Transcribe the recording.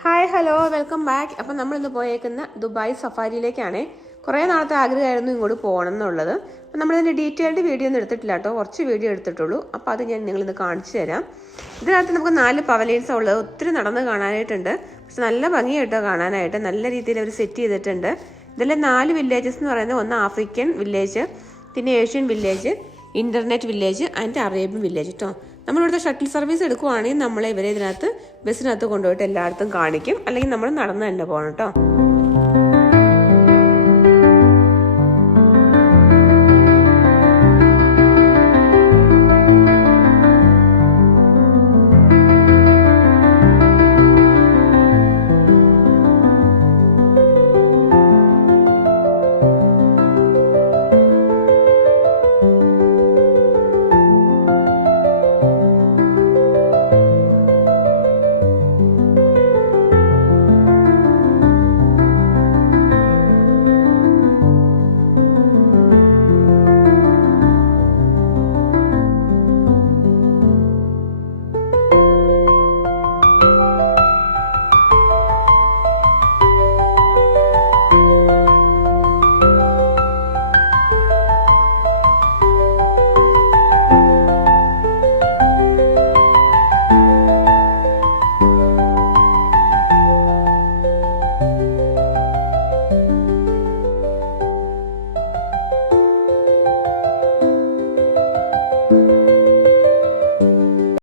Hi hello welcome back. അപ്പം നമ്മളിന്ന് പോയേക്കുന്ന Dubai സഫാരിയിലേക്കാണ്. കുറേ നാളത്തെ ആഗ്രഹമായിരുന്നു ഇങ്ങോട്ട് പോകണം എന്നുള്ളത്. അപ്പം നമ്മളിതിൻ്റെ ഡീറ്റെയിൽഡ് വീഡിയോ ഒന്നും എടുത്തിട്ടില്ല കേട്ടോ, കുറച്ച് വീഡിയോ എടുത്തിട്ടുള്ളൂ. അപ്പോൾ അത് ഞാൻ നിങ്ങളിന്ന് കാണിച്ചു തരാം. ഇതിനകത്ത് നമുക്ക് 4 പവലിയൻസാണ് ഉള്ളത്. ഒത്തിരി നടന്ന് കാണാനായിട്ടുണ്ട്. പക്ഷെ നല്ല ഭംഗിയായിട്ടോ കാണാനായിട്ട്, നല്ല രീതിയിൽ അവർ സെറ്റ് ചെയ്തിട്ടുണ്ട്. ഇതിലെ 4 വില്ലേജസ് എന്ന് പറയുന്നത് ഒന്ന് ആഫ്രിക്കൻ വില്ലേജ്, പിന്നെ Asian village, internet village and Arabian village കേട്ടോ. നമ്മളിവിടുത്തെ ഷട്ടിൽ സർവീസ് എടുക്കുവാണെങ്കിൽ നമ്മളെ ഇവരെ ഇതിനകത്ത് ബസ്സിനകത്ത് കൊണ്ടുപോയിട്ട് എല്ലായിടത്തും കാണിക്കും, അല്ലെങ്കിൽ നമ്മൾ നടന്ന് തന്നെ പോകണം കേട്ടോ.